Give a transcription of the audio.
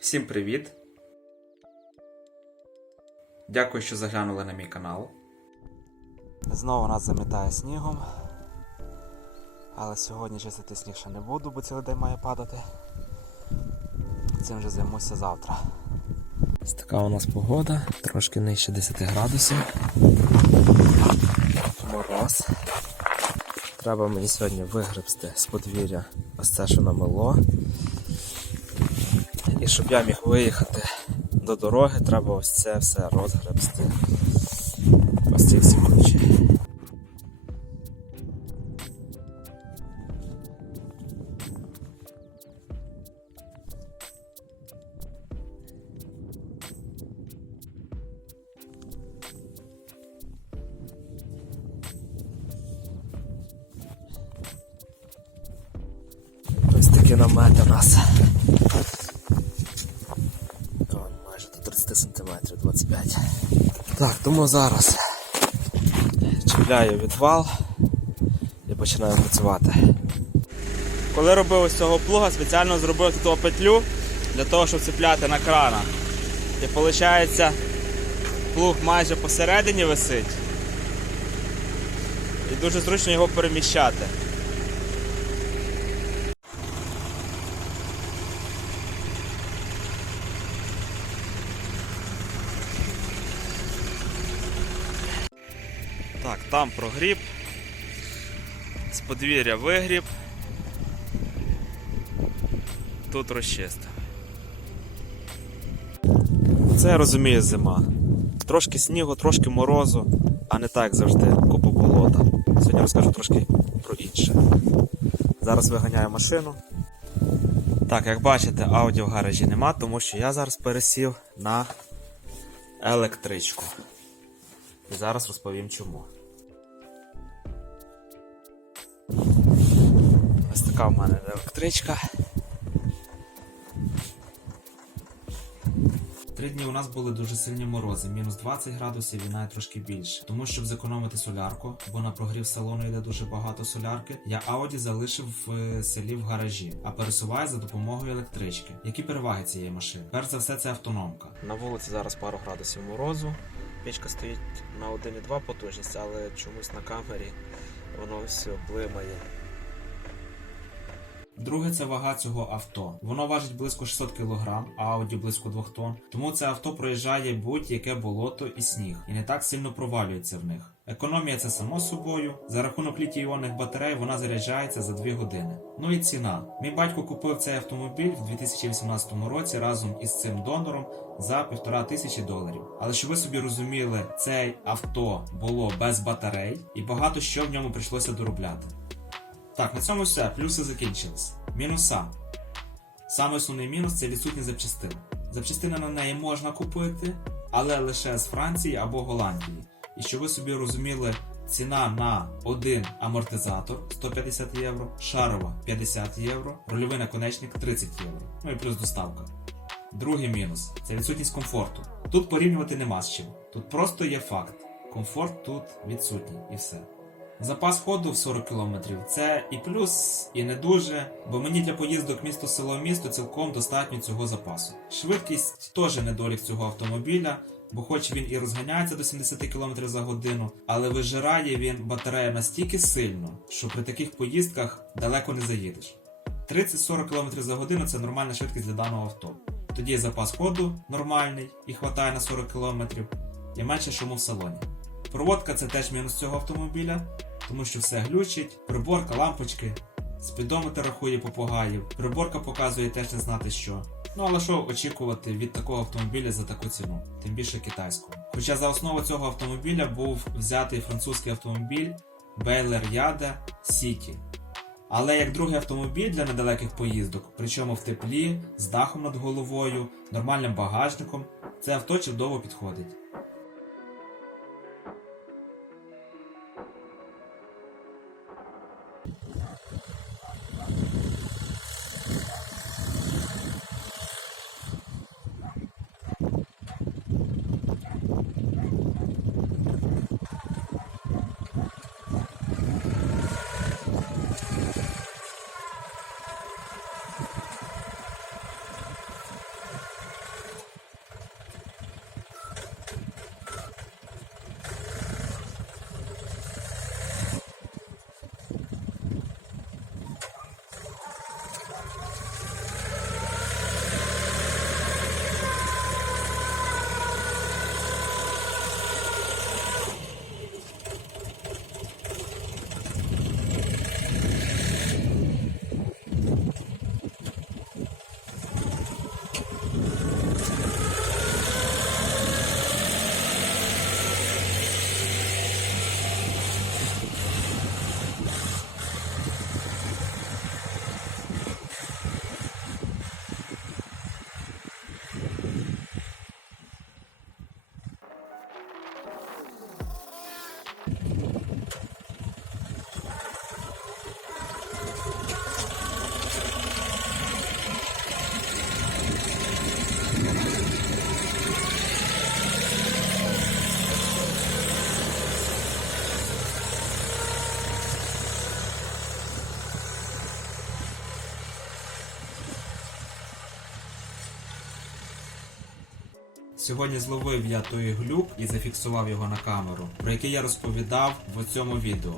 Всім привіт! Дякую, що заглянули на мій канал. Знову нас замітає снігом. Але сьогодні чистити сніг ще не буду, бо цілий день має падати. Цим вже займуся завтра. Ось така у нас погода, трошки нижче 10 градусів. Мороз. Треба мені сьогодні вигребсти з подвір'я ось це, що намело. Щоб я міг виїхати до дороги, треба ось це все розгребсти. Ось ці всі ключі. Ось такі намети у нас. Вон, майже до 30 см, 25 Так, тому зараз чіпляю відвал і починаю працювати. Коли робив ось цього плуга, спеціально зробив тут петлю для того, щоб цепляти на крана. І виходить, плуг майже посередині висить. І дуже зручно його переміщати. Так, там прогріб. З подвір'я вигріб. Тут розчистив. Це я розумію зима. Трошки снігу, трошки морозу, а не так завжди купу болота. Сьогодні розкажу трошки про інше. Зараз виганяю машину. Так, як бачите, аудіо в гаражі нема, тому що я зараз пересів на електричку. І зараз розповім чому. Така в мене електричка. Три дні у нас були дуже сильні морози, мінус 20 градусів і навіть трошки більше. Тому щоб зекономити солярку, бо на прогрів салону йде дуже багато солярки, я Audi залишив в е, селі в гаражі, а пересуваю за допомогою електрички. Які переваги цієї машини? Перш за все, це автономка. На вулиці зараз пару градусів морозу. Пічка стоїть на 1,2 потужність, але чомусь на камері воно все блимає. Друге, це вага цього авто. Воно важить близько 600 кг, а Audi близько 2 тонн. Тому це авто проїжджає будь-яке болото і сніг, і не так сильно провалюється в них. Економія це само собою. За рахунок літій-іонних батарей вона заряджається за 2 години. Ну і ціна. Мій батько купив цей автомобіль в 2018 році разом із цим донором за півтора тисячі доларів. Але щоб ви собі розуміли, цей авто було без батарей, і багато що в ньому прийшлося доробляти. Так, на цьому все. Плюси закінчились. Мінуса. Саме основний мінус це відсутність запчастин. Запчастини на неї можна купити, але лише з Франції або Голландії. І щоб ви собі розуміли, ціна на один амортизатор 150 євро, шарова 50 євро, рульовий наконечник 30 євро. Ну і плюс доставка. Другий мінус це відсутність комфорту. Тут порівнювати нема з чим. Тут просто є факт. Комфорт тут відсутній і все. Запас ходу в 40 км це і плюс, і не дуже, бо мені для поїздок місто село місто цілком достатньо цього запасу. Швидкість теж недолік цього автомобіля, бо хоч він і розганяється до 70 км за годину, але вижирає він батарею настільки сильно, що при таких поїздках далеко не заїдеш. 30-40 км за годину це нормальна швидкість для даного авто. Тоді запас ходу нормальний і хватає на 40 км, і менше шуму в салоні. Проводка це теж мінус цього автомобіля, тому що все глючить, приборка, лампочки, спідометр рахує попугаїв, приборка показує теж не знати що. Ну але що очікувати від такого автомобіля за таку ціну, тим більше китайського. Хоча за основу цього автомобіля був взятий французький автомобіль Baylor Yada City. Але як другий автомобіль для недалеких поїздок, причому в теплі, з дахом над головою, нормальним багажником, це авто чудово підходить. Сьогодні зловив я той глюк і зафіксував його на камеру, про який я розповідав в цьому відео.